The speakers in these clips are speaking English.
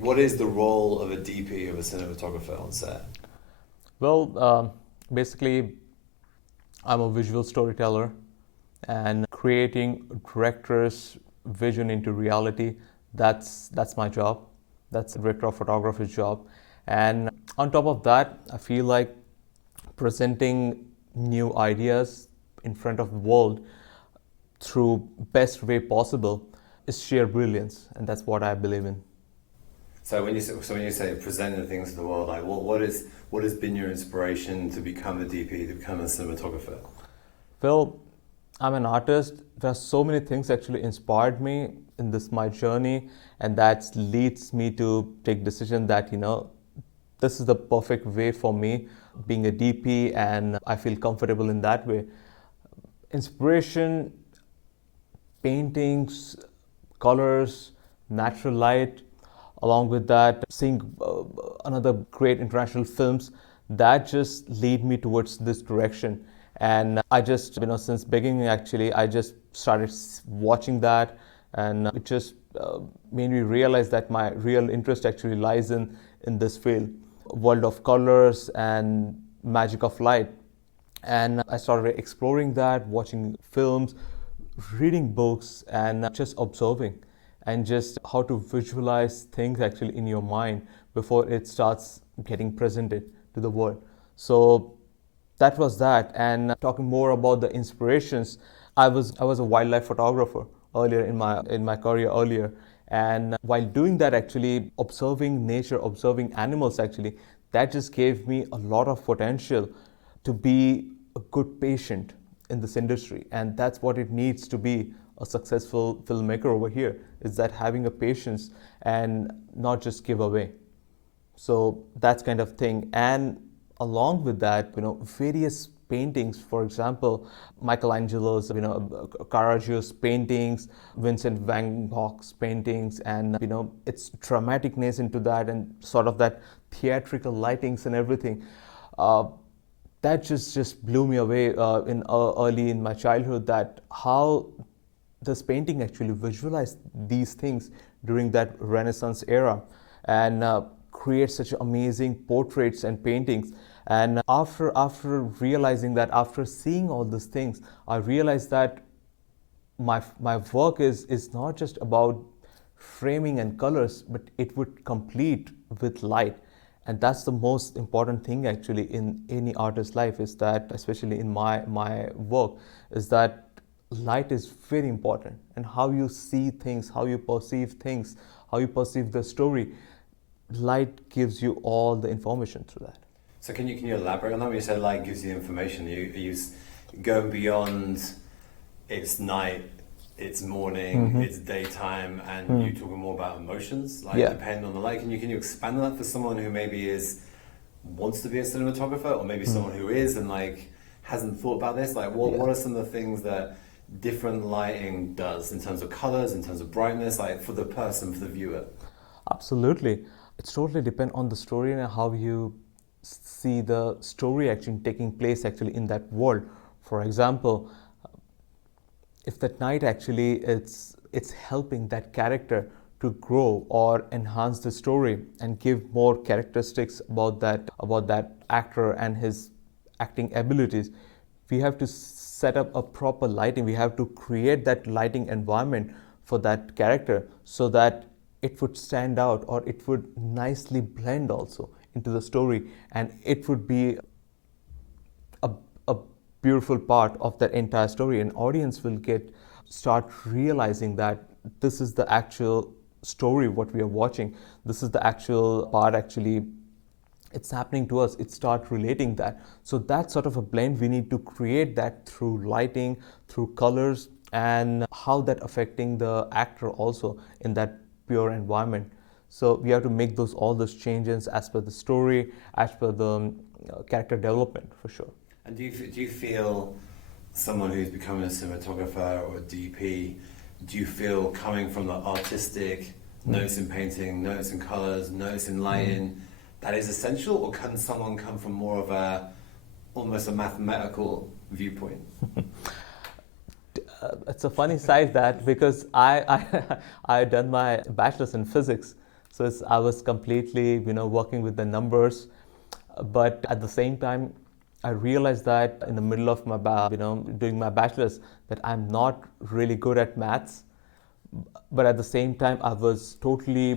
What is the role of a DP, of a cinematographer on set? Well, basically, I'm a visual storyteller, and creating director's vision into reality, that's my job. That's the director of photography's job. And on top of that, I feel like presenting new ideas in front of the world through best way possible is sheer brilliance, and that's what I believe in. So when you say presenting things to the world, like what has been your inspiration to become a DP, to become a cinematographer? Well, I'm an artist. There are so many things actually inspired me in this my journey, and that leads me to take decision that this is the perfect way for me being a DP, and I feel comfortable in that way. Inspiration, paintings, colors, natural light, along with that, seeing another great international films that just lead me towards this direction. And I just, since beginning actually, I just started watching that, and it just made me realize that my real interest actually lies in this field, world of colors and magic of light. And I started exploring that, watching films, reading books, and just observing, and just how to visualize things actually in your mind before it starts getting presented to the world. So that was that. And talking more about the inspirations, I was a wildlife photographer earlier in my career earlier. And while doing that, actually observing nature, observing animals, actually that just gave me a lot of potential to be a good patient in this industry. And that's what it needs to be a successful filmmaker over here, is that having a patience and not just give away. So that's kind of thing. And along with that, various paintings, for example, Michelangelo's, Caravaggio's paintings, Vincent van Gogh's paintings, and its dramaticness into that, and sort of that theatrical lightings and everything. uh, that just blew me away in early in my childhood, that how this painting actually visualized these things during that Renaissance era, and create such amazing portraits and paintings. And after realizing that, after seeing all these things, I realized that my work is not just about framing and colors, but it would complete with light. And that's the most important thing actually in any artist's life, is that, especially in my work, is that light is very important, and how you see things, how you perceive things, how you perceive the story, light gives you all the information through that. So can you elaborate on that? When you say light gives you information, are you going beyond it's night, it's morning, it's daytime, and you talking more about emotions, like Yeah. depending on the light. Can you expand on that for someone who maybe wants to be a cinematographer, or maybe someone who is and like hasn't thought about this? Like what are some of the things that different lighting does in terms of colors, in terms of brightness, like for the person, for the viewer? Absolutely. It's totally depend on the story and how you see the story actually taking place actually in that world. For example, if that night actually it's helping that character to grow or enhance the story and give more characteristics about that actor and his acting abilities, we have to set up a proper lighting. We have to create that lighting environment for that character, so that it would stand out, or it would nicely blend also into the story, and it would be a, a beautiful part of that entire story. An audience will start realizing that this is the actual story what we are watching, this is the actual part actually it's happening to us, it start relating that. So that sort of a blend we need to create that through lighting, through colors, and how that affecting the actor also in that pure environment. So we have to make all those changes as per the story, as per the character development, for sure. And do you feel someone who's becoming a cinematographer or a DP, do you feel coming from the artistic, notes in painting, notes in colors, notes in lighting, that is essential, or can someone come from more of almost a mathematical viewpoint? It's a funny side that, because I I done my bachelor's in physics, So I was completely, working with the numbers. But at the same time, I realized that in the middle of my, doing my bachelor's, that I'm not really good at maths. But at the same time, I was totally,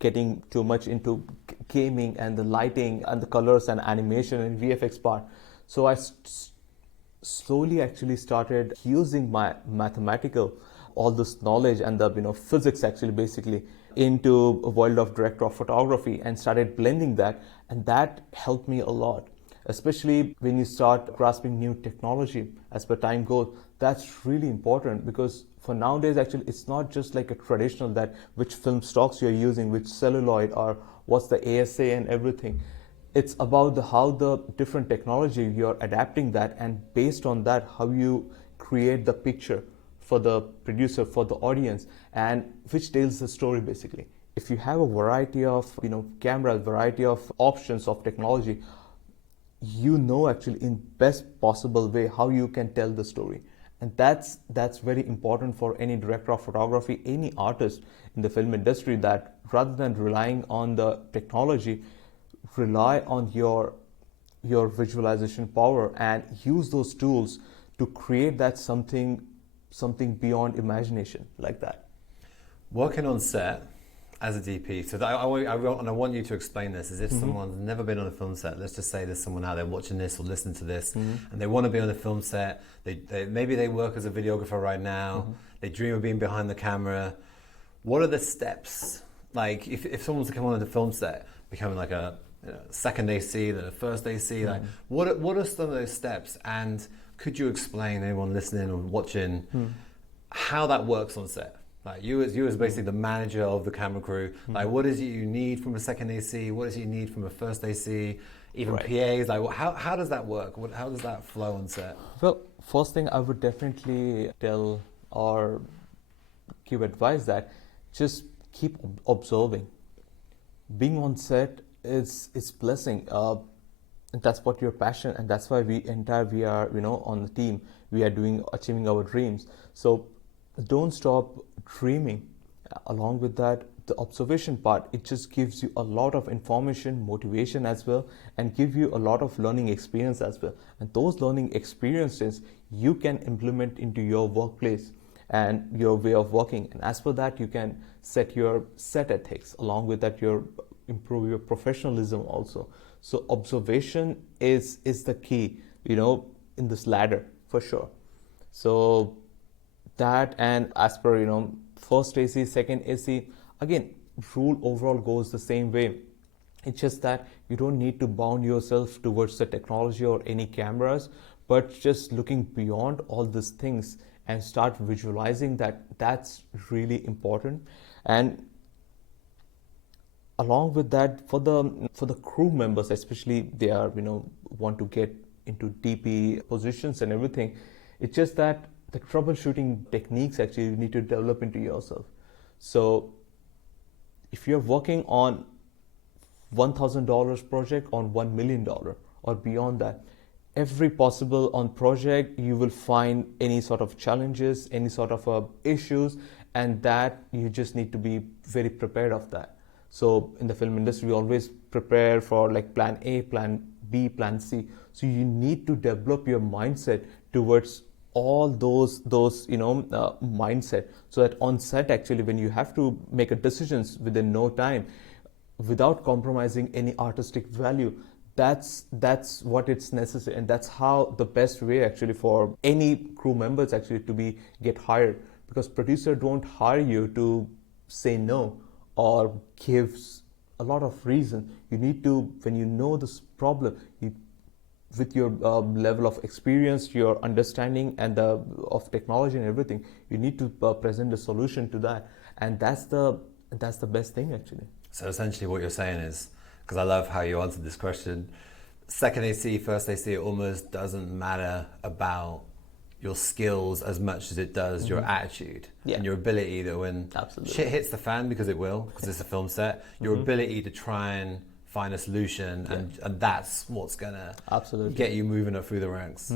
getting too much into gaming and the lighting and the colors and animation and VFX part. So I slowly actually started using my mathematical, all this knowledge and the physics actually basically into a world of director of photography, and started blending that, and that helped me a lot, especially when you start grasping new technology as per time goes. That's really important, because for nowadays actually it's not just like a traditional that which film stocks you're using, which celluloid or what's the ASA and everything. It's about how the different technology you're adapting that, and based on that how you create the picture for the producer, for the audience, and which tells the story basically. If you have a variety of cameras, variety of options of technology, actually in best possible way how you can tell the story. And that's very important for any director of photography, any artist in the film industry, that rather than relying on the technology, rely on your visualization power and use those tools to create that something beyond imagination, like that. Working on set as a DP, so I want you to explain this as if someone's never been on a film set. Let's just say there's someone out there watching this or listening to this, and they want to be on a film set. Maybe they work as a videographer right now. They dream of being behind the camera. What are the steps? Like if someone's to come on the film set, becoming like a second AC, then a first AC, like what are some of those steps? And could you explain, anyone listening or watching, how that works on set? Like you as basically the manager of the camera crew, like what is it you need from a second AC? What is it you need from a first AC? Even right. PAs, like how does that work? How does that flow on set? Well, first thing I would definitely tell or give advice that just keep observing. Being on set is blessing. That's what your passion, and that's why we are on the team. We are achieving our dreams. So don't stop dreaming. Along with that, the observation part, it just gives you a lot of information, motivation as well, and give you a lot of learning experience as well. And those learning experiences you can implement into your workplace and your way of working. And as per that, you can set your set ethics. Along with that, improve your professionalism also. So observation is the key, in this ladder for sure. So that, and as per first AC, second AC, again, rule overall goes the same way. It's just that you don't need to bound yourself towards the technology or any cameras, but just looking beyond all these things and start visualizing that. That's really important. And along with that, for the crew members especially, they are want to get into DP positions and everything. It's just that the troubleshooting techniques actually you need to develop into yourself. So if you're working on $1,000 project on $1 million or beyond that, every possible on project you will find any sort of challenges, any sort of issues, and that you just need to be very prepared of that. So in the film industry, we always prepare for like plan A, plan B, plan C. So you need to develop your mindset towards all those mindset, so that on set actually when you have to make a decisions within no time, without compromising any artistic value, that's what it's necessary, and that's how the best way actually for any crew members actually to get hired, because producer don't hire you to say no or gives a lot of reason. You need to, when you know this problem, with your level of experience, your understanding and of technology and everything, you need to present a solution to that, and that's the best thing actually. So essentially what you're saying is, because I love how you answered this question, second AC, first AC, it almost doesn't matter about your skills as much as it does your attitude and your ability that when shit hits the fan, because it will, because it's a film set, your ability to try and find a solution, and that's what's gonna get you moving up through the ranks.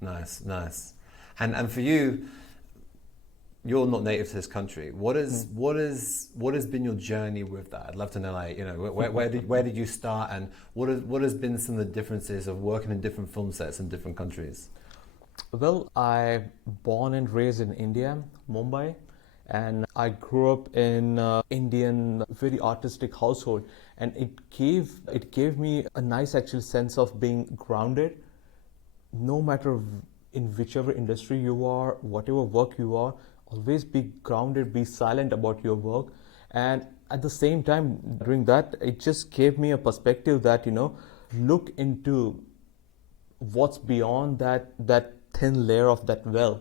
Nice. And for you, you're not native to this country. What has been your journey with that? I'd love to know, like, you know, where did you start, and what has been some of the differences of working in different film sets in different countries? Well, I born and raised in India, Mumbai, and I grew up in Indian very artistic household, and it gave me a nice actual sense of being grounded. No matter in whichever industry you are, whatever work you are, always be grounded, be silent about your work. And at the same time, doing that, it just gave me a perspective that, look into what's beyond that thin layer of that well.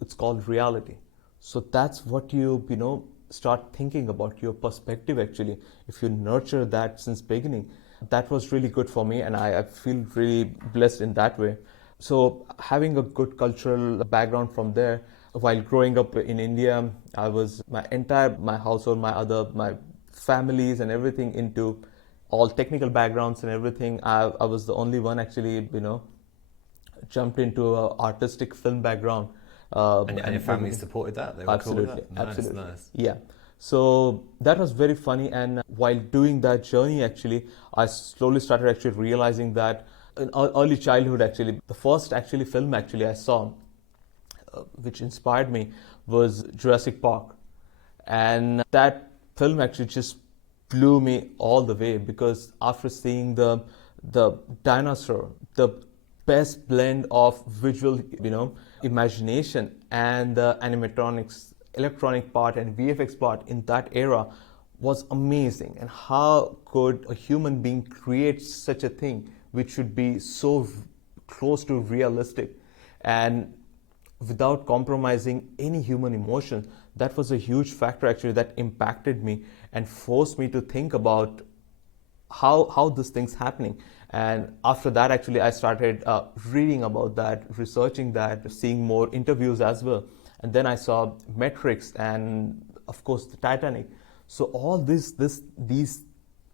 It's called reality. So that's what you start thinking about, your perspective actually. If you nurture that since beginning, that was really good for me, and I feel really blessed in that way. So having a good cultural background from there, while growing up in India, I was my household, my families and everything into all technical backgrounds and everything. I was the only one actually, jumped into an artistic film background. And your family supported that? They were Absolutely, cool with that? absolutely. Nice. Yeah. So that was very funny, and while doing that journey, actually, I slowly started actually realizing that in early childhood, actually, the first actually film actually I saw, which inspired me, was Jurassic Park, and that film actually just blew me all the way, because after seeing the dinosaur, the best blend of visual imagination and the animatronics, electronic part and VFX part in that era was amazing. And how could a human being create such a thing which should be so close to realistic and without compromising any human emotion? That was a huge factor actually that impacted me and forced me to think about how this thing's happening. And after that, actually, I started reading about that, researching that, seeing more interviews as well. And then I saw Matrix and, of course, the Titanic. So all these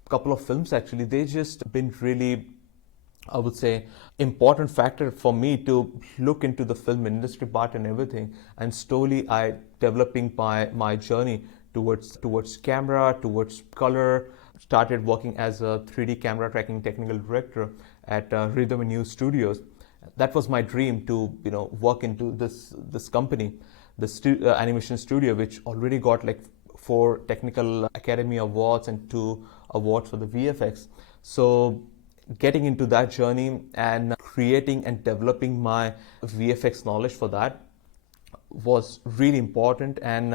couple of films, actually, they just been really, I would say, important factor for me to look into the film industry part and everything. And slowly, I developing my journey towards camera, towards color. Started working as a 3D camera tracking technical director at Lithuanian studios. That was my dream to work into this company, the animation studio, which already got like 4 technical academy awards and 2 awards for the VFX. So getting into that journey and creating and developing my VFX knowledge for that was really important, and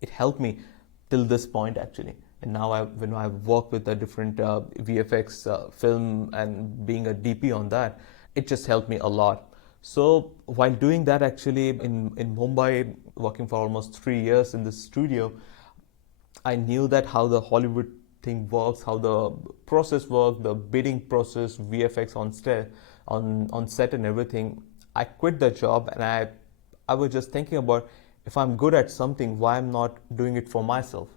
it helped me till this point actually. And now when I work with a different VFX film and being a DP on that, it just helped me a lot. So while doing that, actually in Mumbai, working for almost 3 years in this studio, I knew that how the Hollywood thing works, how the process works, the bidding process, VFX on set and everything. I quit the job, and I was just thinking about, if I'm good at something, why I'm not doing it for myself.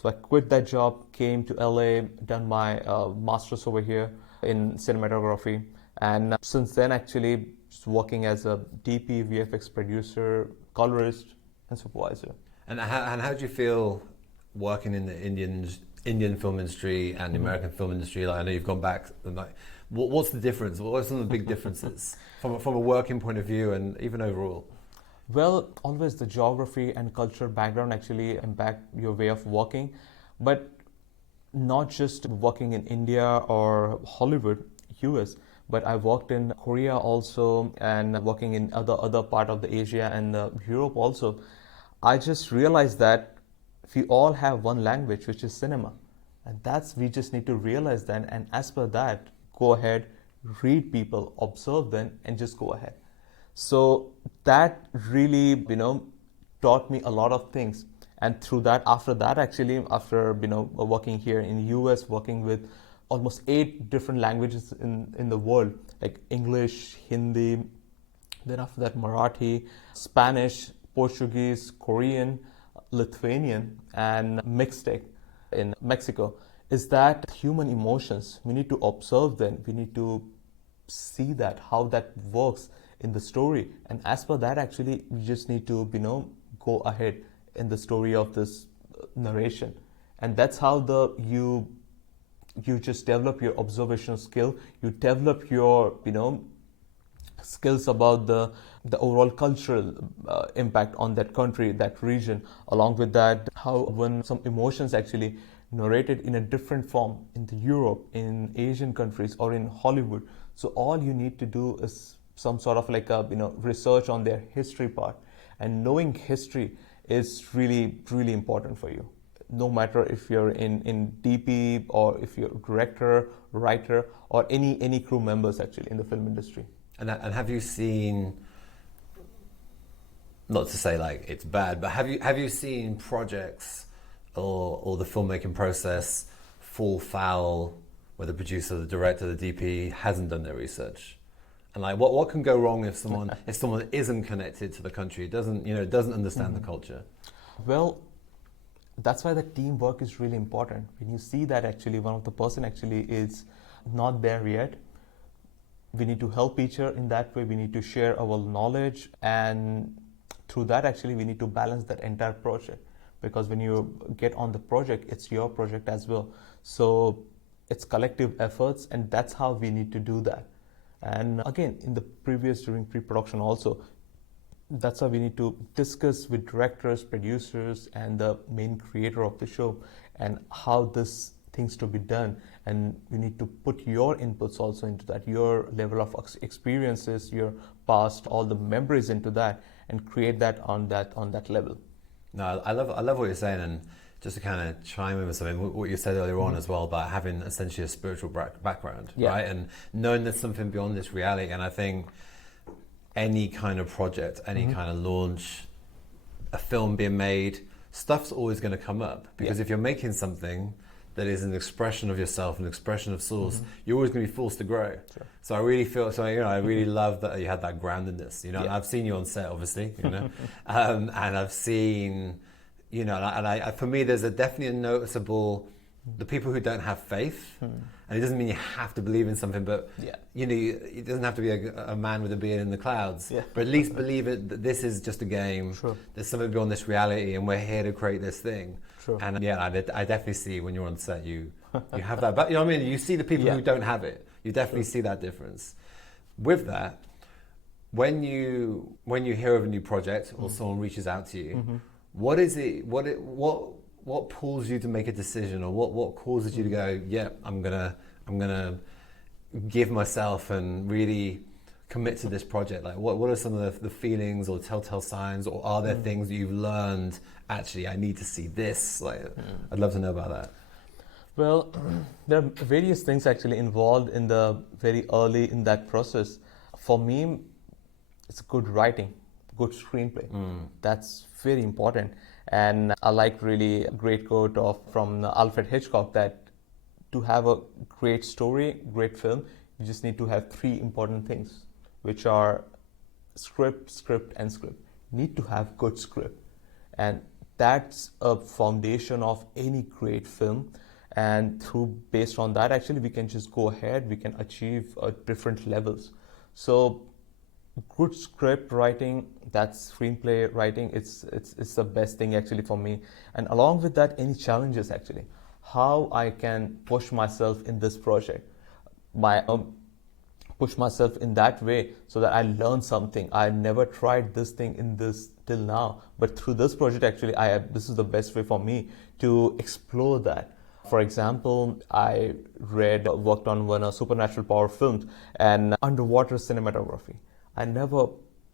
So I quit that job, came to LA, done my master's over here in cinematography, and since then actually just working as a DP, VFX producer, colorist, and supervisor. And how do you feel working in the Indian film industry and the American film industry? Like, I know you've gone back. Like, what's the difference? What are some of the big differences from a working point of view and even overall? Well, always the geography and cultural background actually impact your way of working, but not just working in India or Hollywood, US, but I worked in Korea also, and working in other part of the Asia and Europe also. I just realized that we all have one language, which is cinema, and we just need to realize that, and as per that, go ahead, read people, observe them, and just go ahead. So that really, taught me a lot of things. And through that, after working here in US, working with almost 8 different languages in the world, like English, Hindi, then after that Marathi, Spanish, Portuguese, Korean, Lithuanian, and Mixtec in Mexico, is that human emotions, we need to observe them, we need to see that, how that works in the story, and as per that, actually, you just need to go ahead in the story of this narration. And that's how you just develop your observational skill, you develop your skills about the overall cultural impact on that country, that region. Along with that, how when some emotions actually narrated in a different form in the Europe, in Asian countries, or in Hollywood. So all you need to do is some sort of like a research on their history part, and knowing history is really, really important for you. No matter if you're in DP, or if you're director, writer, or any crew members actually in the film industry. And have you seen, not to say like it's bad, but have you seen projects or the filmmaking process fall foul where the producer, the director, the DP hasn't done their research? And like what can go wrong if someone isn't connected to the country, doesn't understand the culture? Well, that's why the teamwork is really important. When you see that actually one of the person actually is not there yet, we need to help each other in that way. We need to share our knowledge, and through that actually we need to balance that entire project, because when you get on the project, it's your project as well. So it's collective efforts, and that's how we need to do that. And again, during pre-production also, that's how we need to discuss with directors, producers, and the main creator of the show, and how this things to be done. And you need to put your inputs also into that, your level of experiences, your past, all the memories into that, and create that on that level. No, I love what you're saying, and just to kind of chime in with something, what you said earlier on as well about having essentially a spiritual background, right? And knowing there's something beyond this reality. And I think any kind of project, any kind of launch, a film being made, stuff's always going to come up, because if you're making something that is an expression of yourself, an expression of source, you're always going to be forced to grow. Sure. So I really feel, I really love that you had that groundedness, and I've seen you on set, obviously, and I've seen, and I, for me, there's definitely a noticeable, the people who don't have faith, and it doesn't mean you have to believe in something, but it doesn't have to be a man with a beard in the clouds, but at least believe it, that this is just a game. Sure. There's something beyond this reality, and we're here to create this thing. Sure. And I definitely see when you're on set, you have that, but you see the people who don't have it. You definitely see that difference. With that, when you hear of a new project or someone reaches out to you, what is it? What pulls you to make a decision, or what causes you to go, I'm gonna give myself and really commit to this project? Like, what are some of the feelings or telltale signs, or are there things that you've learned? Actually, I need to see this. Like, I'd love to know about that. Well, there are various things actually involved in the very early in that process. For me, it's good writing, good screenplay. That's very important. And I like really a great quote from Alfred Hitchcock, that to have a great story, great film, you just need to have three important things, which are script, and script. You need to have good script. And that's a foundation of any great film. And based on that, actually, we can just go ahead, we can achieve different levels. So good script writing, that's screenplay writing, it's the best thing actually for me. And along with that, any challenges actually, how I can push myself in this project, push myself in that way so that I learn something. I never tried this thing in this till now, but through this project actually, this is the best way for me to explore that. For example, I worked on one of supernatural power films and underwater cinematography. I never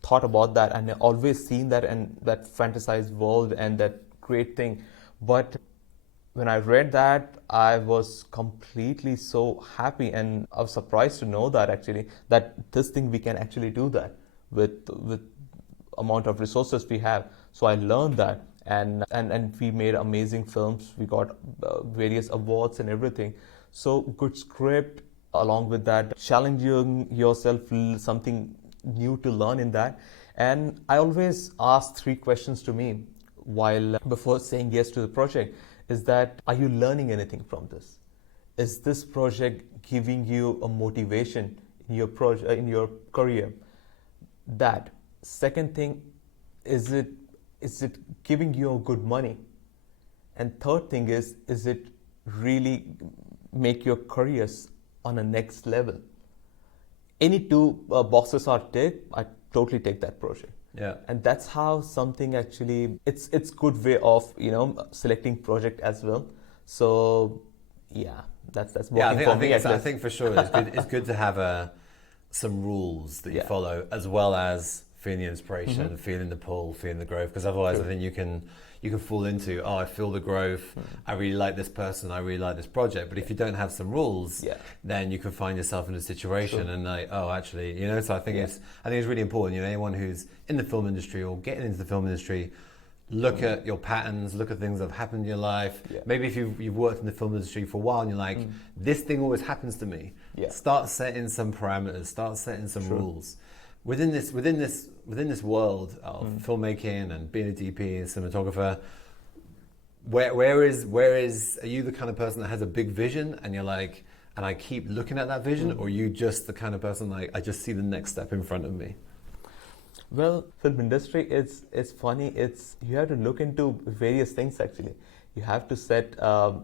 thought about that, and I always seen that and that fantasized world and that great thing. But when I read that, I was completely so happy, and I was surprised to know that actually, that this thing we can actually do that with amount of resources we have. So I learned that, and we made amazing films. We got various awards and everything. So good script, along with that, challenging yourself, something new to learn in that. And I always ask three questions to me before saying yes to the project, is that, are you learning anything from this? Is this project giving you a motivation in your project, in your career? That. Second thing, is is it giving you good money? And third thing is it really make your careers on a next level? Any two boxes are ticked, I totally take that project. Yeah. And that's how something actually, it's good way of, selecting project as well. So yeah, that's working for me at I least. think for sure it's good to have some rules that you follow, as well as feeling the inspiration, feeling the pull, feeling the growth, because otherwise I think you can fall into, oh, I feel the growth, I really like this person, I really like this project. But if you don't have some rules, then you can find yourself in a situation and like, oh, actually, so I think it's really important, anyone who's in the film industry or getting into the film industry, look at your patterns, look at things that have happened in your life. Maybe if you've worked in the film industry for a while and you're like, this thing always happens to me. Start setting some parameters, start setting some rules. Within this world of filmmaking and being a DP and cinematographer, where is are you the kind of person that has a big vision and you're like, and I keep looking at that vision, or are you just the kind of person like, I just see the next step in front of me? Well, film industry is funny. You have to look into various things actually. You have to set a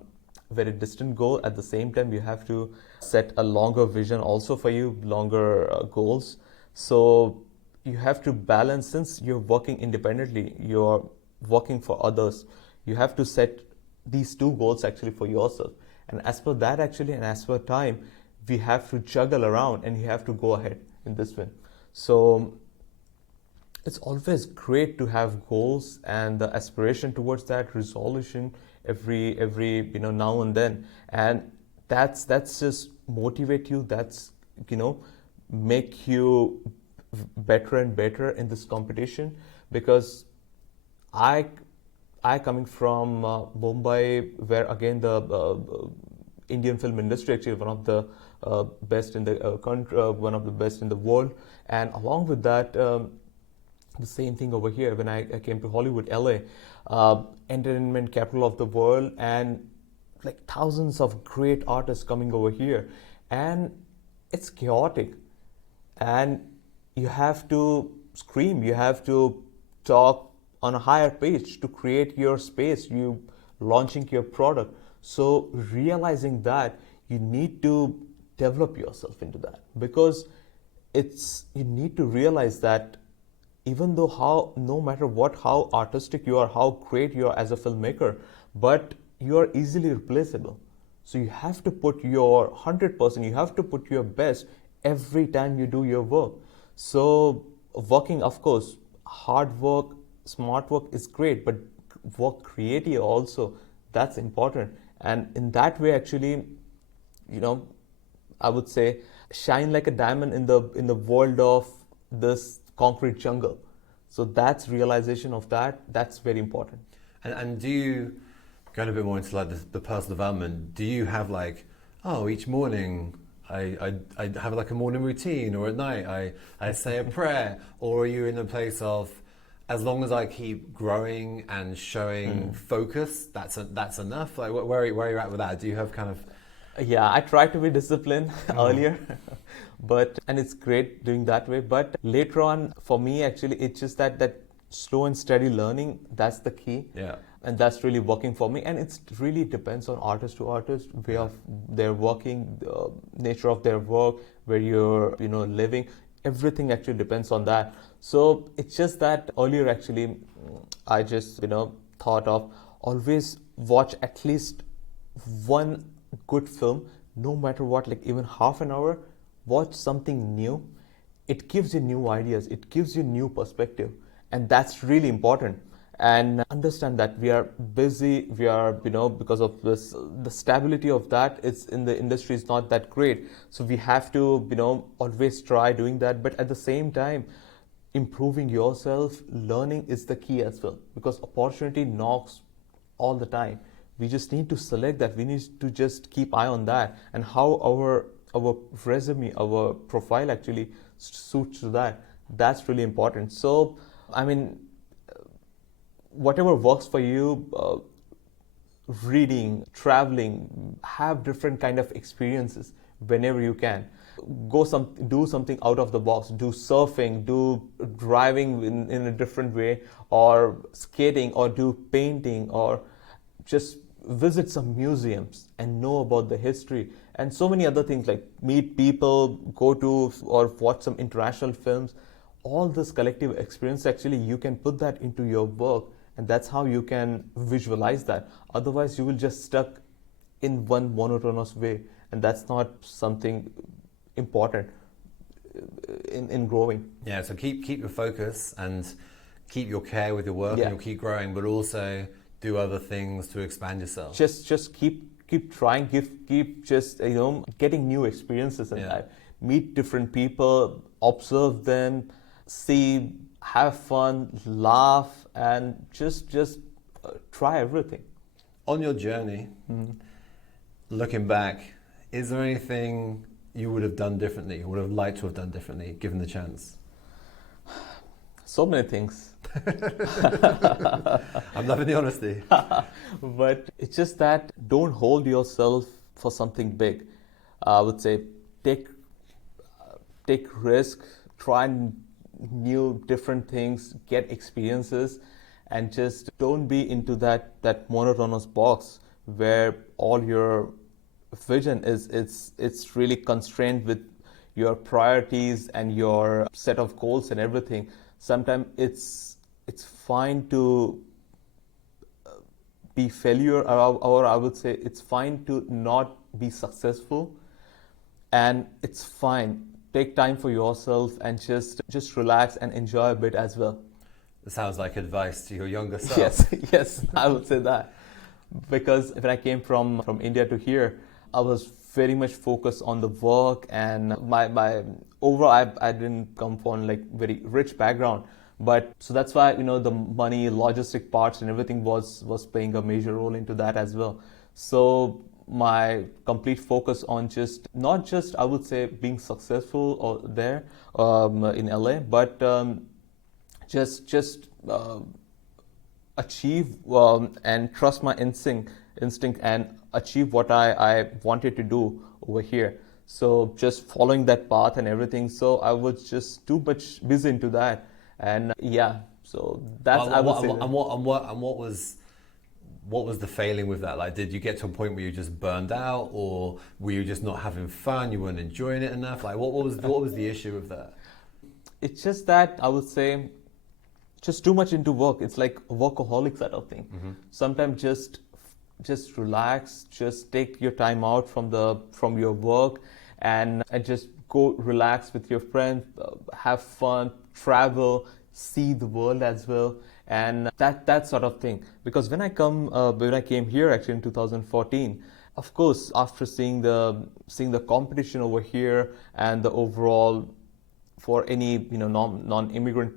very distant goal. At the same time, you have to set a longer vision also for you, longer goals. So you have to balance, since you're working independently, you're working for others. You have to set these two goals actually for yourself. And as per that actually, and as per time, we have to juggle around and you have to go ahead in this way. So it's always great to have goals and the aspiration towards that, resolution every now and then, and that's just motivate you. That's make you better and better in this competition. Because I coming from Mumbai, where again the Indian film industry actually one of the best in the country, one of the best in the world, and along with that. The same thing over here when I came to Hollywood, LA, entertainment capital of the world, and like thousands of great artists coming over here, and it's chaotic, and you have to scream, you have to talk on a higher pitch to create your space, you launching your product. So realizing that you need to develop yourself into that, because you need to realize that even though no matter how artistic you are, how great you are as a filmmaker, but you are easily replaceable. So you have to put your 100%, you have to put your best every time you do your work. So working, of course, hard work, smart work is great, but work creative also, that's important. And in that way, actually, I would say shine like a diamond in the world of this concrete jungle. So that's realization of that's very important. And do you, going a bit more into like the personal development, do you have like, each morning I have like a morning routine, or at night I say a prayer, or are you in a place of, as long as I keep growing and showing focus, that's enough? Like where are you at with that? Do you have kind of... Yeah, I try to be disciplined earlier, and it's great doing that way. But later on, for me, actually, it's just that slow and steady learning, that's the key. Yeah. And that's really working for me. And it really depends on artist to artist, way of their working, the nature of their work, where you're, living. Everything actually depends on that. So it's just that earlier, actually, I just, thought of always watch at least one good film, no matter what, like even half an hour, watch something new. It gives you new ideas, it gives you new perspective, and that's really important. And understand that we are busy, we are, because of this, the stability of that, it's in the industry is not that great. So we have to, always try doing that. But at the same time, improving yourself, learning is the key as well, because opportunity knocks all the time. We just need to select that. We need to just keep eye on that, and how our resume, our profile actually suits to that. That's really important. So, I mean, whatever works for you, reading, traveling, have different kind of experiences whenever you can. Do something out of the box, do surfing, do driving in a different way, or skating, or do painting, or just visit some museums and know about the history, and so many other things, like meet people, go to or watch some international films. All this collective experience, actually you can put that into your work, and that's how you can visualize that. Otherwise you will just stuck in one monotonous way, and that's not something important in growing. Yeah, so keep your focus and keep your care with your work, Yeah. and you'll keep growing, but also do other things to expand yourself. Just keep trying, keep just getting new experiences in Yeah. life. Meet different people, observe them, see, have fun, laugh, and just try everything. On your journey, looking back, is there anything you would have done differently, or would have liked to have done differently, given the chance? So many things. I'm loving the honesty. But it's just that don't hold yourself for something big. I would say take risk, try new different things, get experiences, and just don't be into that monotonous box where all your vision is it's really constrained with your priorities and your set of goals and everything. Sometimes it's fine to be failure, or I would say it's fine to not be successful, and it's fine. Take time for yourself and just relax and enjoy a bit as well. It sounds like advice to your younger self. Yes, I would say that. Because when I came from India to here, I was very much focused on the work, and my overall, I didn't come from like very rich background. But so that's why, the money, logistic parts and everything was playing a major role into that as well. So my complete focus on not just, I would say, being successful or there in LA, but just achieve and trust my instinct and achieve what I wanted to do over here. So just following that path and everything. So I was just too much busy into that, and so that's I would say. And what was the failing with that? Like, did you get to a point where you just burned out, or were you just not having fun? You weren't enjoying it enough? Like, what was the issue with that? It's just that I would say just too much into work. It's like a workaholic sort of thing. Mm-hmm. Sometimes just relax, just take your time out from your work, and just go relax with your friends, have fun, travel, see the world as well, and that sort of thing. Because when I came here actually in 2014, of course, after seeing the competition over here and the overall, for any non-immigrant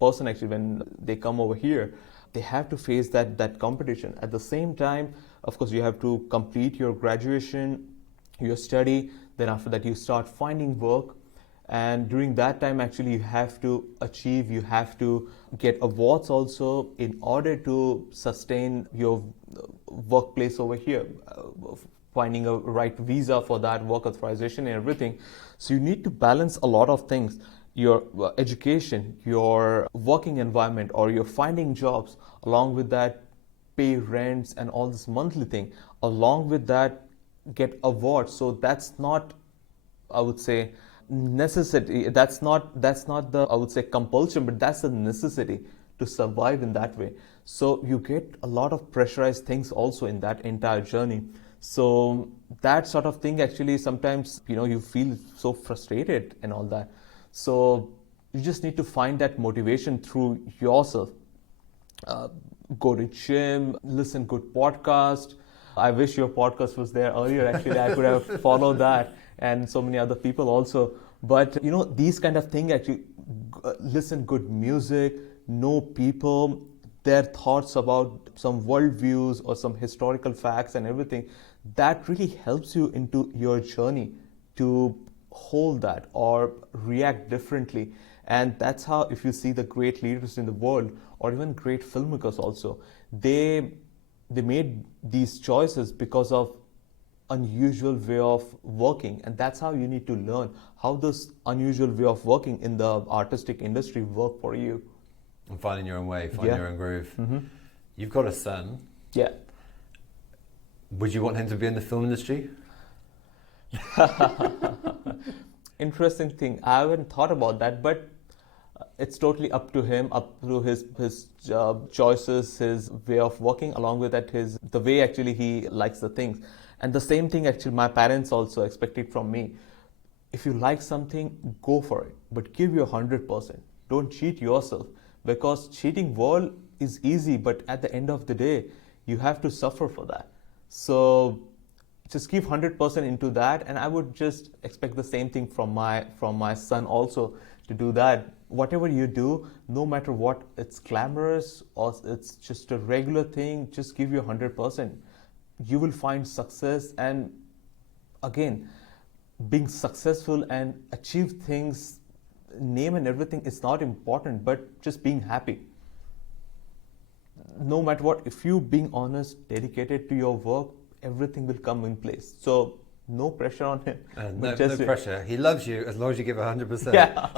person, actually when they come over here, they have to face that competition. At the same time, of course, you have to complete your graduation, your study, then after that you start finding work, and during that time actually you have to get awards also in order to sustain your workplace over here, finding a right visa for that, work authorization and everything. So you need to balance a lot of things: your education, your working environment, or you're finding jobs, along with that pay rents and all this monthly thing, along with that get awards. So that's not, I would say, necessity. That's not the, I would say, compulsion, but that's a necessity to survive in that way. So you get a lot of pressurized things also in that entire journey. So that sort of thing, actually sometimes you feel so frustrated and all that. So you just need to find that motivation through yourself. Go to gym, listen good podcast. I wish your podcast was there earlier. Actually, I could have followed that, and so many other people also. But these kind of things, actually, listen good music, know people, their thoughts about some worldviews or some historical facts and everything. That really helps you into your journey to hold that or react differently. And that's how, if you see the great leaders in the world, or even great filmmakers also, they they made these choices because of unusual way of working, and that's how you need to learn how this unusual way of working in the artistic industry work for you. And finding your own way, finding your own groove. You've got a son. Yeah. Would you want him to be in the film industry? Interesting thing. I haven't thought about that, but it's totally up to him, up to his choices, his way of working, along with that the way actually he likes the things. And the same thing actually my parents also expected from me. If you like something, go for it, but give your 100%. Don't cheat yourself, because cheating world is easy, but at the end of the day, you have to suffer for that. So just give 100% into that, and I would just expect the same thing from my son also, to do that. Whatever you do, no matter what, it's glamorous or it's just a regular thing, just give your 100%. You will find success, and again, being successful and achieve things, name and everything is not important, but just being happy. No matter what, if you being honest, dedicated to your work, everything will come in place. So no pressure on him. No pressure. He loves you as long as you give 100%. Yeah,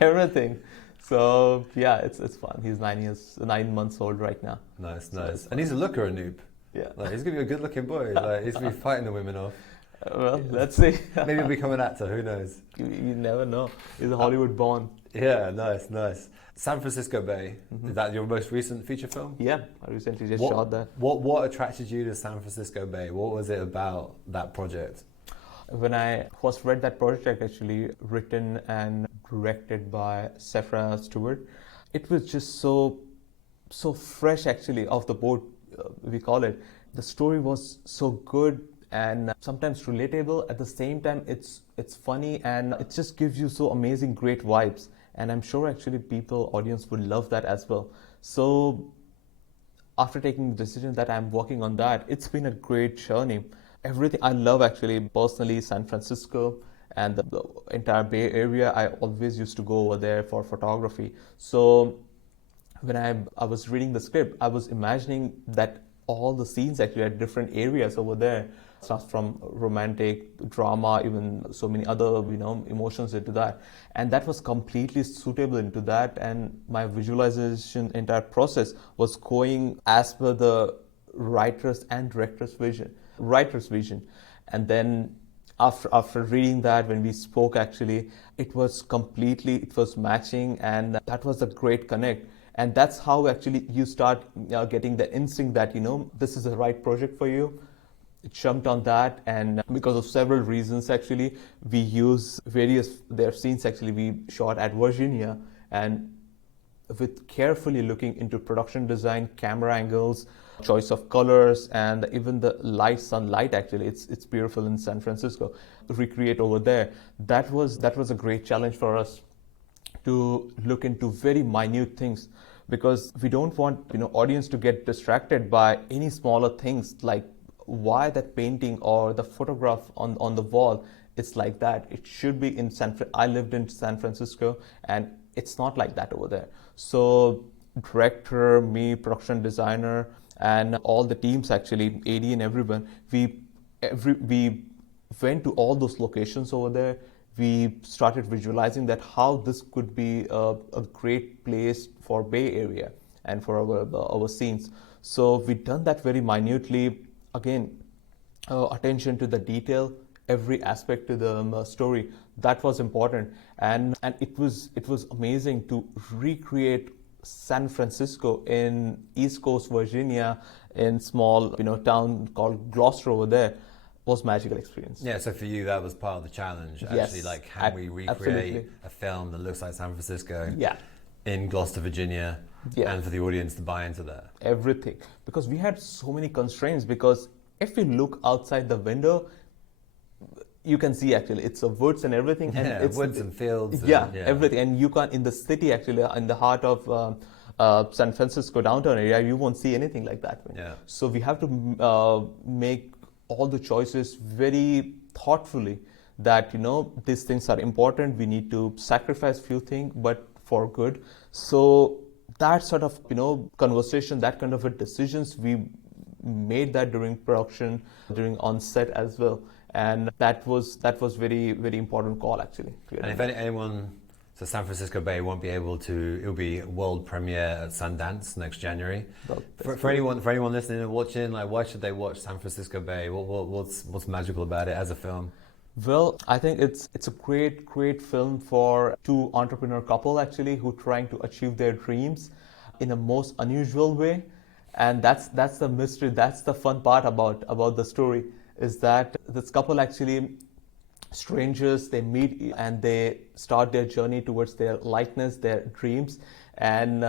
everything. So yeah, it's fun. He's 9 months old right now. Nice. So And he's a looker, Anup. Yeah. Like, he's going to be a good-looking boy. Like, he's going to be fighting the women off. Well, let's see. Maybe he'll become an actor, who knows? You never know. He's a Hollywood born. Yeah, nice. San Francisco Bay, is that your most recent feature film? Yeah, I recently just shot that. What attracted you to San Francisco Bay? What was it about that project? When I first read that project, actually written and directed by Sephra Stewart, it was just so fresh actually off the board, we call it. The story was so good and sometimes relatable. At the same time, it's funny, and it just gives you so amazing, great vibes. And I'm sure actually audience would love that as well. So after taking the decision that I'm working on that, it's been a great journey. Everything I love actually personally, San Francisco and the entire Bay Area. I always used to go over there for photography. So when I was reading the script, I was imagining that all the scenes actually at different areas over there, starts from romantic, drama, even so many other emotions into that, and that was completely suitable into that. And my visualization entire process was going as per the writer's and director's vision. And then after reading that, when we spoke, actually it was matching, and that was a great connect. And that's how actually you start getting the instinct that this is the right project for you. It jumped on that, and because of several reasons actually, we use their scenes actually we shot at Virginia, and with carefully looking into production design, camera angles, choice of colors, and even the sunlight actually, it's beautiful in San Francisco. Recreate over there. That was a great challenge for us to look into very minute things, because we don't want audience to get distracted by any smaller things, like why that painting or the photograph on the wall, it's like that. It should be in I lived in San Francisco, and it's not like that over there. So director, me, production designer, and all the teams actually, AD and everyone, we went to all those locations over there. We started visualizing that how this could be a great place for Bay Area and for our scenes. So we done that very minutely. Again, attention to the detail, every aspect to the story, that was important, and it was amazing to recreate San Francisco in East Coast Virginia, in small town called Gloucester over there. Was magical experience. Yeah, so for you that was part of the challenge, actually. Yes, Like, can we recreate absolutely. a film that looks like San Francisco in Gloucester, Virginia, and for the audience to buy into that? Everything, because we had so many constraints, because if you look outside the window, you can see actually it's woods and everything, and it's woods and fields. Everything, and you can't, in the city actually, in the heart of San Francisco downtown area, you won't see anything like that. So we have to make all the choices very thoughtfully, that these things are important, we need to sacrifice few things, but for good. So that sort of, conversation, that kind of a decisions, we made that during production, during on set as well. And that was very, very important call actually. And if anyone, so San Francisco Bay won't be able to, it'll be world premiere at Sundance next January. For anyone listening and watching, like, why should they watch San Francisco Bay? What's magical about it as a film? Well, I think it's a great film for two entrepreneur couple actually who trying to achieve their dreams in a most unusual way. And that's the mystery, that's the fun part about the story, is that this couple actually, strangers, they meet and they start their journey towards their likeness, their dreams, and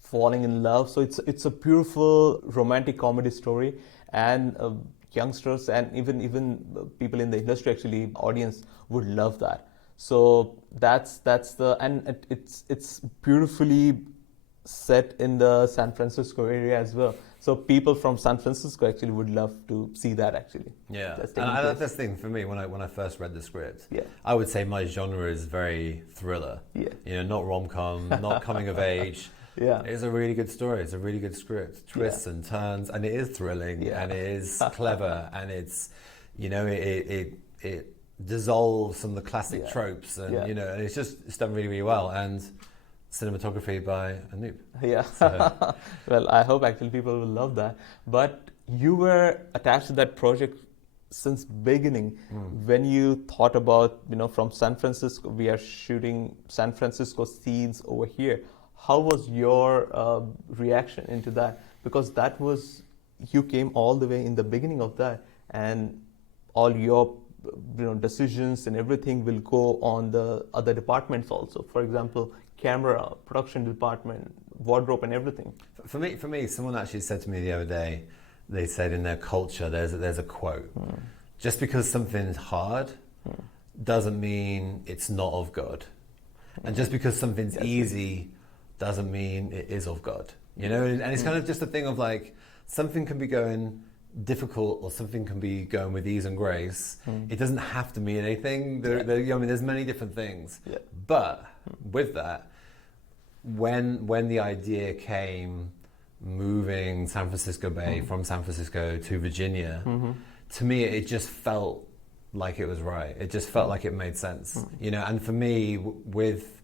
falling in love. So it's a beautiful romantic comedy story, and youngsters and even people in the industry, actually audience, would love that. So that's the, and it's beautifully set in the San Francisco area as well. So people from San Francisco actually would love to see that actually. Yeah, and that's the thing for me when I first read the script. Yeah. I would say my genre is very thriller. Yeah. Not rom-com, not coming of age. Yeah. It's a really good story. It's a really good script. Twists and turns, and it is thrilling, and it is clever, and it's, it dissolves some of the classic tropes, and and it's done really, really well. And cinematography by Anup. Yeah. So. Well, I hope actually people will love that. But you were attached to that project since beginning. When you thought about, from San Francisco, we are shooting San Francisco scenes over here. How was your reaction into that? Because that was, you came all the way in the beginning of that, and all your decisions and everything will go on the other departments also. For example, camera, production department, wardrobe, and everything. For me, someone actually said to me the other day, they said in their culture, there's a quote. Just because something's hard doesn't mean it's not of God. And just because something's easy doesn't mean it is of God. And it's kind of just a thing of like, something can be going difficult or something can be going with ease and grace. It doesn't have to mean anything. There's many different things. Yeah. But with that, when the idea came moving San Francisco Bay from San Francisco to Virginia, to me it just felt like it was right. It just felt like it made sense. And for me, with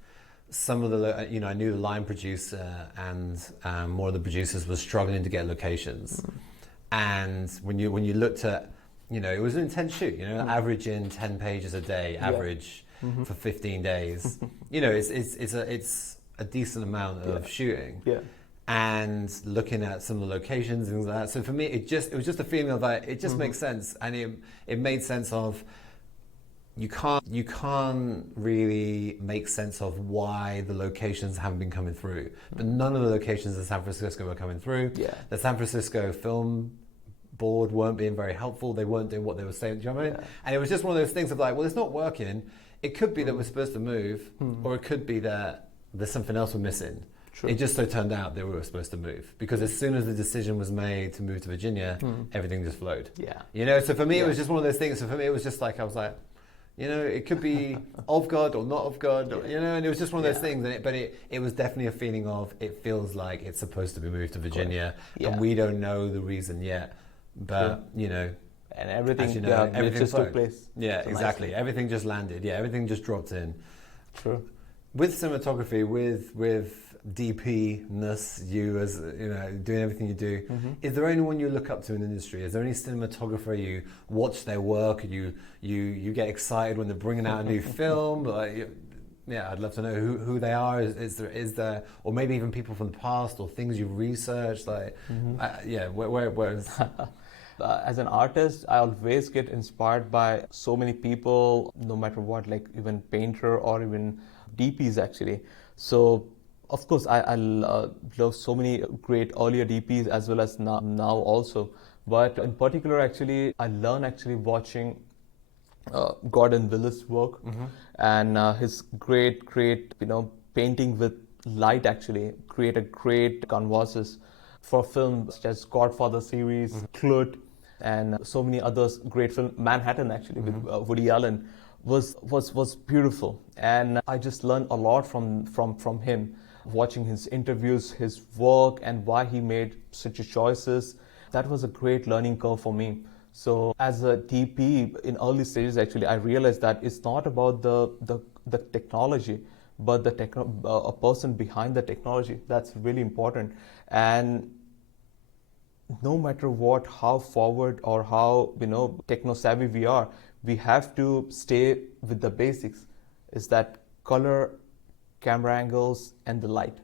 some of the, I knew the line producer and more of the producers were struggling to get locations. And when you looked at, it was an intense shoot, averaging 10 pages a day, average for 15 days. It's a decent amount of shooting. Yeah. And looking at some of the locations and things like that. So for me, it was just a feeling of like, it just makes sense. And it made sense of, you can't really make sense of why the locations haven't been coming through. But none of the locations in San Francisco were coming through. Yeah. The San Francisco Film Board weren't being very helpful. They weren't doing what they were saying. Do you know what I mean? Yeah. And it was just one of those things of like, well, it's not working. It could be that we're supposed to move, or it could be that there's something else we're missing. True. It just so turned out that we were supposed to move, because as soon as the decision was made to move to Virginia, everything just flowed. Yeah. So for me, it was just one of those things. So for me, it was just like, I was like, it could be of God or not of God, and it was just one of those things. But it was definitely a feeling of, it feels like it's supposed to be moved to Virginia, and we don't know the reason yet. But and everything, everything just took place. Yeah, so exactly. Nicely. Everything just landed. Yeah, everything just dropped in. True. With cinematography, with DP-ness, you as doing everything you do, is there anyone you look up to in the industry? Is there any cinematographer you watch their work, you get excited when they're bringing out a new film? Like, I'd love to know who they are. Is there, or maybe even people from the past, or things you've researched? Like, where is? As an artist, I always get inspired by so many people, no matter what, like even painter or even DPs actually. So of course, I love so many great earlier DPs as well as now also. But in particular, actually, I learn actually watching Gordon Willis' work and his great painting with light actually create a great canvases for films such as Godfather series, Clut, and so many others. Great film, Manhattan actually with Woody Allen was beautiful, and I just learned a lot from him. watching his interviews, his work, and why he made such a choices. That was a great learning curve for me. So as a DP in early stages, actually, I realized that it's not about the technology, but a person behind the technology. That's really important. And no matter what, how forward or how techno savvy we are, we have to stay with the basics. Is that color, camera angles, and the light,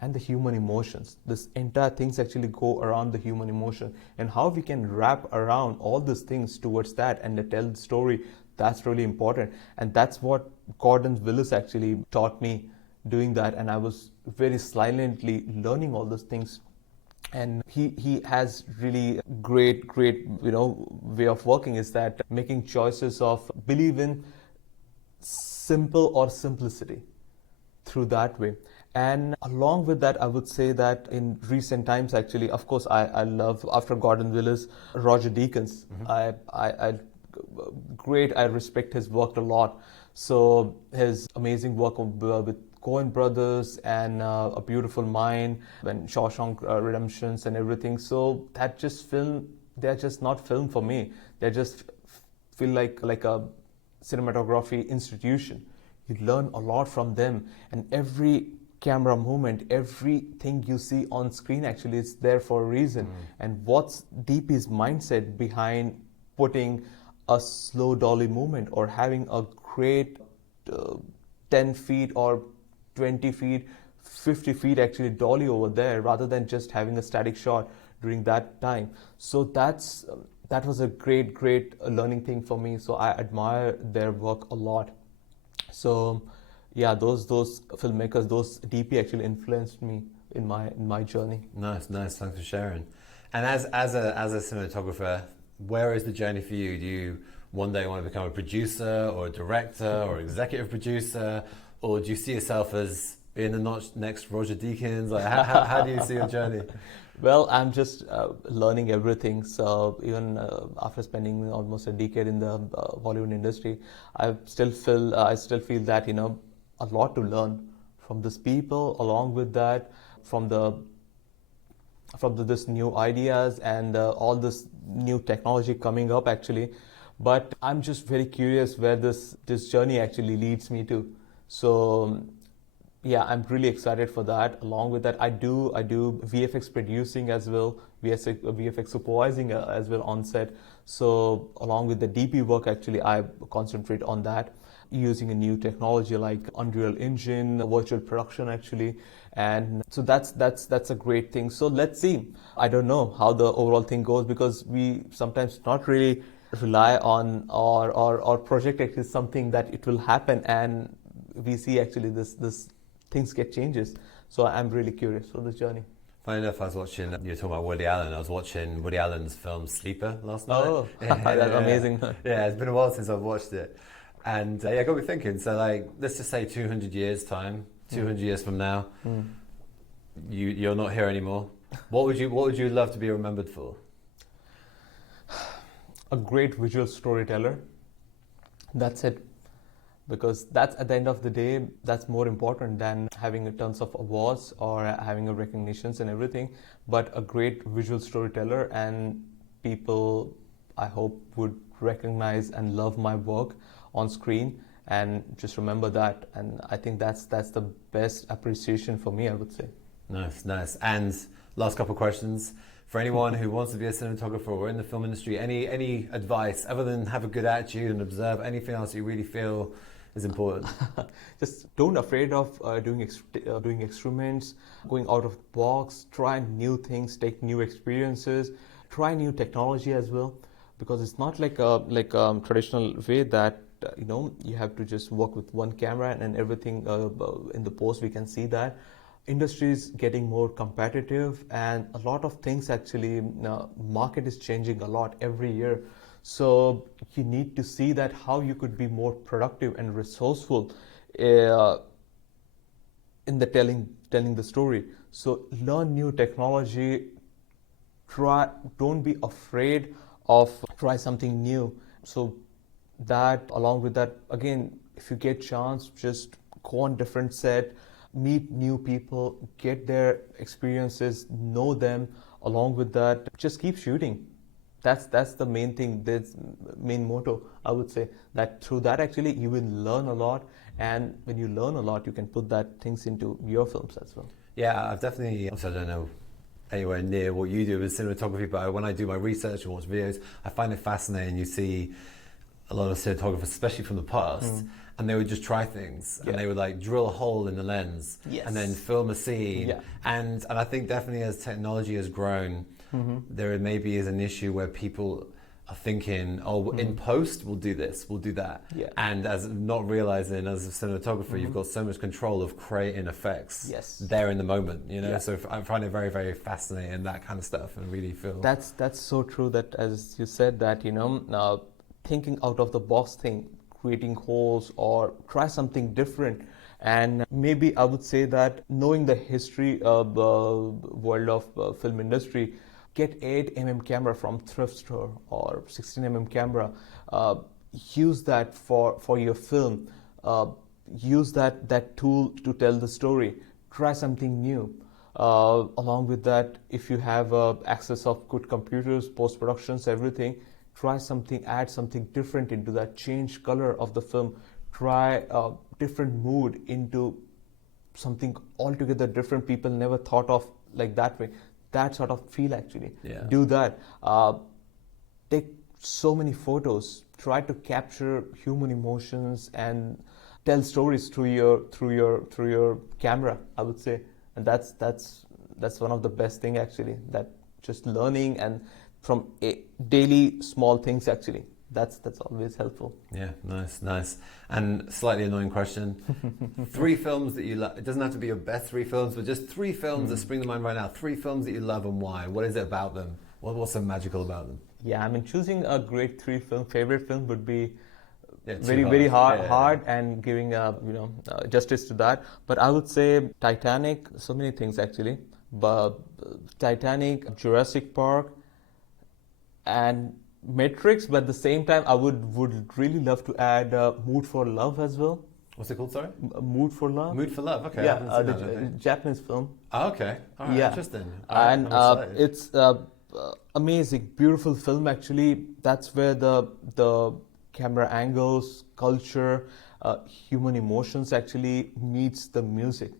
and the human emotions. This entire things actually go around the human emotion, and how we can wrap around all these things towards that and tell the story. That's really important, and that's what Gordon Willis actually taught me doing that, and I was very silently learning all those things. And he has really great way of working, is that making choices of believe in simple or simplicity through that way. And along with that, I would say that in recent times, actually, of course, I love, after Gordon Willis, Roger Deakins. I great, I respect his work a lot. So his amazing work with Coen Brothers and A Beautiful Mind, and Shawshank Redemptions and everything. So that just film, they're just not film for me. They just feel like a cinematography institution. You learn a lot from them, and every camera movement, everything you see on screen actually is there for a reason. And what's DP's mindset behind putting a slow dolly movement or having a great 10 feet or 20 feet, 50 feet actually dolly over there, rather than just having a static shot during that time. So that was a great learning thing for me. So I admire their work a lot. So yeah, those filmmakers, those DP actually influenced me in my journey. Nice. Thanks for sharing. And as a cinematographer, where is the journey for you? Do you one day want to become a producer or a director or executive producer, or do you see yourself as being the next Roger Deakins? Like, how do you see your journey? Well, I'm just learning everything. So even after spending almost a decade in the Hollywood industry, I still feel that a lot to learn from these people. Along with that, from this new ideas and all this new technology coming up actually. But I'm just very curious where this journey actually leads me to. So yeah, I'm really excited for that. Along with that, I do VFX producing as well, VFX supervising as well on set. So along with the DP work, actually, I concentrate on that, using a new technology like Unreal Engine, virtual production actually. And so that's a great thing. So let's see. I don't know how the overall thing goes, because we sometimes not really rely on or project actually something that it will happen, and we see actually this things get changes. So I'm really curious for this journey. Funny enough, I was watching, you were talking about Woody Allen, I was watching Woody Allen's film Sleeper last night. Oh, that's amazing. Yeah, it's been a while since I've watched it. And yeah, got me thinking, so like, let's just say 200 years time, 200 years from now, you're not here anymore. What would you love to be remembered for? A great visual storyteller. That's it. Because that's, at the end of the day, that's more important than having tons of awards or having a recognitions and everything. But a great visual storyteller, and people, I hope, would recognize and love my work on screen, and just remember that. And I think that's the best appreciation for me, I would say. Nice. And last couple of questions. For anyone who wants to be a cinematographer or in the film industry, any advice other than have a good attitude and observe? Anything else you really feel is important? Just don't afraid of doing experiments, going out of the box, try new things, take new experiences, try new technology as well, because it's not like a traditional way that you have to just work with one camera and everything. In the post we can see that industry is getting more competitive, and a lot of things actually, market is changing a lot every year. So you need to see that how you could be more productive and resourceful in the telling the story. So learn new technology, don't be afraid of try something new. So that, along with that, again, if you get chance, just go on different set, meet new people, get their experiences, know them. Along with that, just keep shooting. That's the main thing. That's main motto, I would say. That through that actually you will learn a lot, and when you learn a lot, you can put that things into your films as well. Yeah, I've definitely. Also, I don't know anywhere near what you do with cinematography, but when I do my research and watch videos, I find it fascinating. You see a lot of cinematographers, especially from the past, and they would just try things, and they would like drill a hole in the lens, and then film a scene. And I think definitely as technology has grown, there maybe is an issue where people are thinking, oh, in post we'll do this, we'll do that, and as not realizing as a cinematographer, you've got so much control of creating effects there in the moment, you know. So I find it very, very fascinating, that kind of stuff, and really feel that's so true. That as you said that, you know, thinking out of the box thing, creating holes or try something different. And maybe I would say that knowing the history of the world of film industry, get 8mm camera from thrift store or 16mm camera, use that for your film, use that tool to tell the story, try something new. Along with that, if you have access of good computers, post-productions, everything, try something, add something different into that, change color of the film, try a different mood into something altogether different people never thought of like that way. That sort of feel actually. Do that. Take so many photos, try to capture human emotions and tell stories through your camera, I would say. And that's one of the best thing actually, that just learning and from daily small things actually. That's always helpful. Yeah, nice. And slightly annoying question. 3 films that you love. It doesn't have to be your best 3 films, but just 3 films that spring to mind right now. 3 films that you love and why. What is it about them? What's so magical about them? Yeah, I mean, choosing a great 3 favorite film would be very hard, and giving justice to that. But I would say Titanic. So many things actually, but Titanic, Jurassic Park, and Matrix. But at the same time, I would really love to add Mood for Love as well. What's it called, sorry? Mood for Love. Mood for Love, okay. Yeah, the Japanese film. Oh, okay. All right, interesting. And it's amazing, beautiful film actually. That's where the camera angles, culture, human emotions actually meets the music.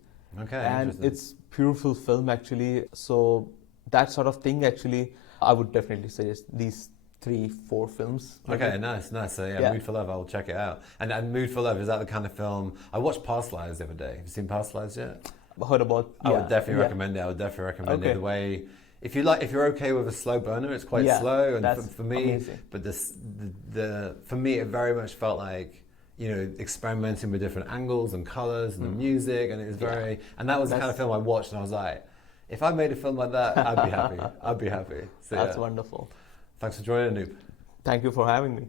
Okay, and it's beautiful film actually. So that sort of thing actually, I would definitely suggest these 3-4 films. Okay, nice. So Mood for Love, I'll check it out. And Mood for Love, is that the kind of film? I watched Past Lives the other day. Have you seen Past Lives yet? Heard about? I would definitely recommend it. I would definitely recommend it. The way, if you're okay with a slow burner, it's quite slow. And for me, amazing. But for me, it very much felt like, you know, experimenting with different angles and colors and the music, and it was very. And that was the kind of film I watched, and I was like, if I made a film like that, I'd be happy. So, that's wonderful. Thanks for joining, Anup. Thank you for having me.